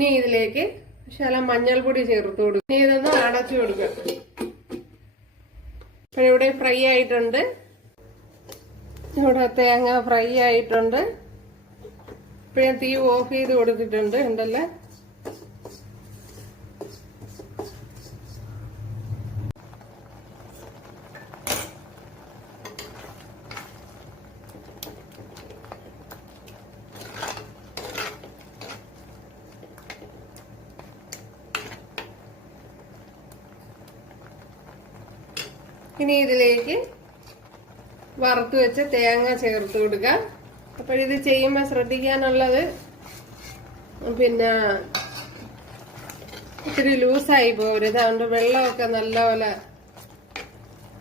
ഇനി ഇതിലേക്ക് ശകലം മഞ്ഞൾപ്പൊടി ചേർത്ത് കൊടുക്കും. ഇനി ഇതൊന്ന് അടച്ചു കൊടുക്കുക. അപ്പോൾ ഇവിടെ ഫ്രൈ ആയിട്ടുണ്ട്. ഇവിടെ തേങ്ങ ഫ്രൈ ആയിട്ടുണ്ട്. ഇപ്പോൾ ഞാൻ തീ ഓഫ് ചെയ്ത് കൊടുത്തിട്ടുണ്ട്. ഉണ്ടല്ലേ, ഇനി ഇതിലേക്ക് വറുത്ത് വെച്ച തേങ്ങ ചേർത്ത് കൊടുക്കുക. അപ്പോൾ ഇത് ചെയ്യുമ്പോൾ ശ്രദ്ധിക്കാനുള്ളത്, പിന്നെ ഇത്തിരി ലൂസായി പോകരുത്. അതുകൊണ്ട് വെള്ളമൊക്കെ നല്ലപോലെ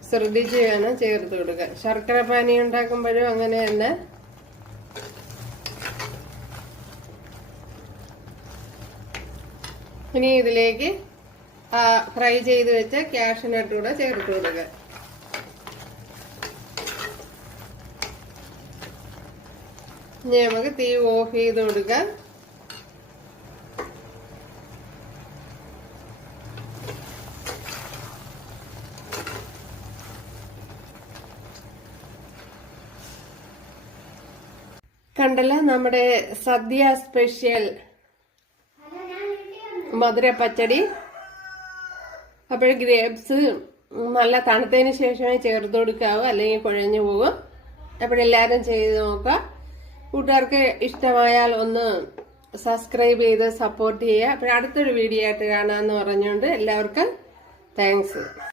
ശ്രദ്ധിച്ച് വേണം ചേർത്ത് കൊടുക്കുക. ശർക്കര പാനി ഉണ്ടാക്കുമ്പോഴും അങ്ങനെ തന്നെ. ഇനി ഇതിലേക്ക് ഫ്രൈ ചെയ്ത് വെച്ച കാഷ്യൂനട്ട് കൂടെ ചേർത്ത് കൊടുക്കുക. ഇനി നമുക്ക് തീ ഓഫ് ചെയ്ത് കൊടുക്കാം. കണ്ടല്ലോ നമ്മുടെ സദ്യ സ്പെഷ്യൽ മധുര പച്ചടി. അപ്പോൾ ഗ്രേപ്സ് നല്ല തണുത്തതിന് ശേഷമേ ചേർത്ത് കൊടുക്കാവൂ, അല്ലെങ്കിൽ കുഴഞ്ഞു പോകും. അപ്പോഴെല്ലാവരും ചെയ്ത് നോക്കാം. കൂട്ടുകാർക്ക് ഇഷ്ടമായാൽ ഒന്ന് സബ്സ്ക്രൈബ് ചെയ്ത് സപ്പോർട്ട് ചെയ്യുക. അപ്പോൾ അടുത്തൊരു വീഡിയോ ആയിട്ട് കാണാമെന്ന് പറഞ്ഞുകൊണ്ട് എല്ലാവർക്കും താങ്ക്സ്.